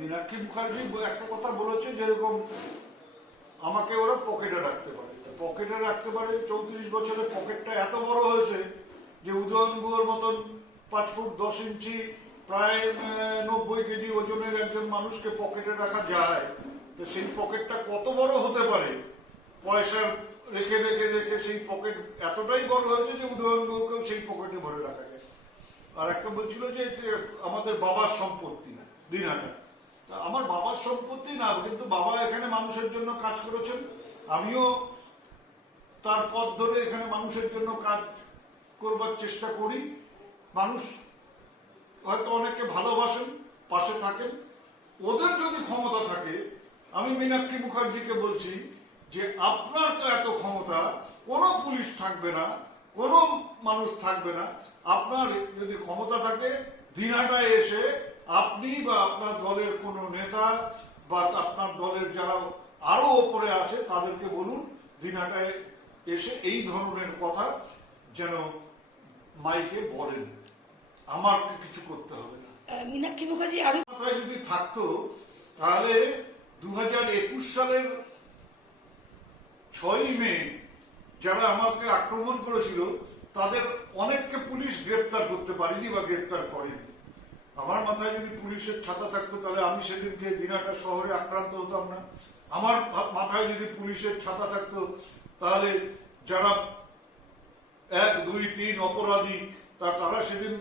মীনাক্ষী মুখার্জি একটা কথা বলেছে যেরকম আমাকে ওরা পকেটে রাখতে পারে। পকেটে রাখতে পারে চৌত্রিশ বছরের পকেটটা এত বড় হয়েছে যে উদয়ন গুহর মতন পাঁচ ফুট দশ ইঞ্চি প্রায় নব্বই কেজি ওজনের একজন মানুষকে পকেটে রাখা যায়। তো সেই পকেটটা কত বড় হতে পারে? পয়সা রেখে রেখে রেখে সেই পকেট এতটাই বড় হয়েছে যে উদয়ন গুহকেও সেই পকেটে ভরে রাখা যায়। আর একটা বলছিল যে আমাদের বাবার সম্পত্তি না দিনাটা আমার বাবার সম্পত্তি না, কিন্তু বাবা এখানে মানুষের জন্য কাজ করেছেন। আমিও তার পথ ধরে এখানে মানুষের জন্য কাজ করবার চেষ্টা করি। মানুষ হয়তো অনেকে ভালোবাসেন, পাশে থাকেন। ওদের যদি ক্ষমতা থাকে, আমি মীনাক্ষী মুখার্জিকে বলছি যে, আপনার তো এত ক্ষমতা, কোনো পুলিশ থাকবে না, কোনো মানুষ থাকবে না। আপনার যদি ক্ষমতা থাকে, দিনাটায় এসে আপনি বা আপনার দলের কোনো নেতা বা আপনার দলের যারা আরও ওপরে আছে তাদেরকে বলুন দিনাটায় এসে এই ধরনের কথা যেন মাইকে বলেন। আমার কিছু করতে হবে না। মীনাক্ষী মুখার্জি আরও যদি থাকতো তাহলে দু হাজার একুশ সালের ছয়ই মে যারা আমাকে আক্রমণ করেছিল তাদের অনেককে পুলিশ গ্রেপ্তার করতে পারেনি বা গ্রেপ্তার করেনি। আমার মাথায় যদি পুলিশের ছাতা থাকতো, তাহলে আমি সেদিনকে দিনাটা শহরে আক্রান্ত হতাম না। আমার মাথায় যদি পুলিশের ছাতা থাকতো, তাহলে যারা এক, দুই, তিন অপরাধী, তা, তারা সেদিন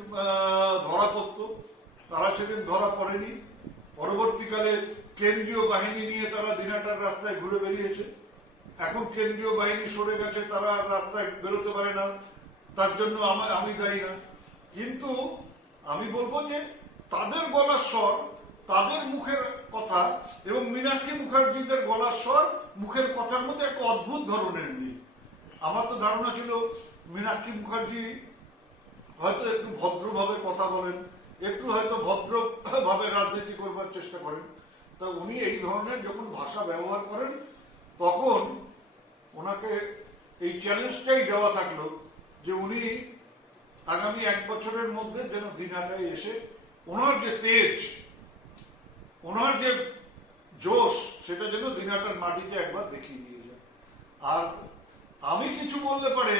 ধরা পড়তো। তারা সেদিন ধরা পড়েনি। পরবর্তীকালে কেন্দ্রীয় বাহিনী নিয়ে তারা দিনাটার রাস্তায় ঘুরে বেরিয়েছে। এখন কেন্দ্রীয় বাহিনী সরে গেছে, তারা রাস্তায় বেরোতে পারে না। তার জন্য আমি দায়ী না। কিন্তু আমি বলব যে তাদের গলার স্বর, তাদের মুখের কথা এবং মীনাক্ষী মুখার্জিদের গলার স্বর মুখের কথার মধ্যে একটা অদ্ভুত ধরনের মিল। আমার তো ধারণা ছিল মীনাক্ষী মুখার্জি হয়তো একটু ভদ্রভাবে কথা বলেন, একটু হয়তো ভদ্রভাবে রাজনীতি করবার চেষ্টা করেন। তা উনি এই ধরনের যখন ভাষা ব্যবহার করেন, তখন ওনাকে এই চ্যালেঞ্জটাই দেওয়া থাকল যে উনি আগামী এক বছরের মধ্যে যেন দিনাটায় এসে ওনার যে তেজ, ওনার যে জোশ, সেটা যেন দিনাটার মাটিতে একবার দেখিয়ে দিয়ে যায়। আর আমি কিছু বলতে পারে,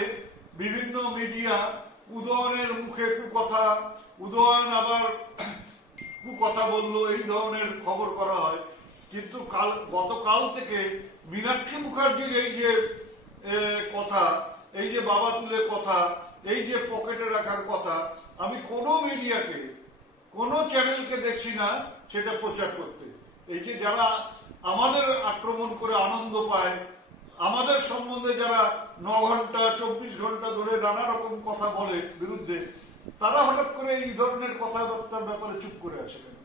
বিভিন্ন মিডিয়া, উদয়নের মুখে কু কথা উদয়ন আবার কু কথা বলল, এই ধরনের খবর করা হয়। কিন্তু কাল, গতকাল থেকে মীনাক্ষী মুখার্জির এই যে কথা, এই যে বাবা তুলে কথা, এই যে পকেটে রাখার কথা, আমি কোনো মিডিয়াকে কোনো চ্যানেলকে দেখছি না, সেটা প্রচার করতে। এই যে যারা আমাদের আক্রমণ করে আনন্দ পায়, আমাদের সম্বন্ধে যারা ন ঘণ্টা, চব্বিশ ঘণ্টা ধরে নানা রকম কথা বলে বিরুদ্ধে, তারা হঠাৎ করে এই ধরনের কথাবার্তার ব্যাপারে চুপ করে আছে কেন?